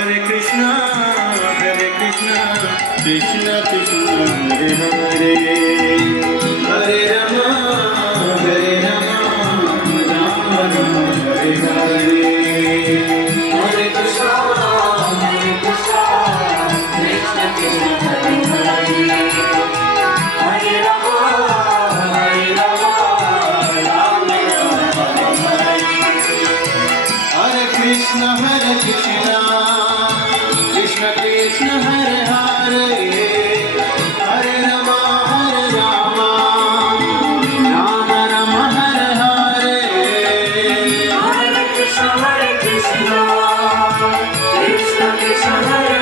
Hare Krishna, Krishna Krishna, Hare Hare, Hare Rama, Rama Rama, Hare Hare. Hare Krishna, Krishna Krishna, Hare Hare, Hare Rama, Rama Rama, Hare Hare. Hare Krishna, Krishna Krishna, Hare Hare, Hare Rama, Rama Rama, Hare Hare. Hare Krishna, Krishna Krishna, Hare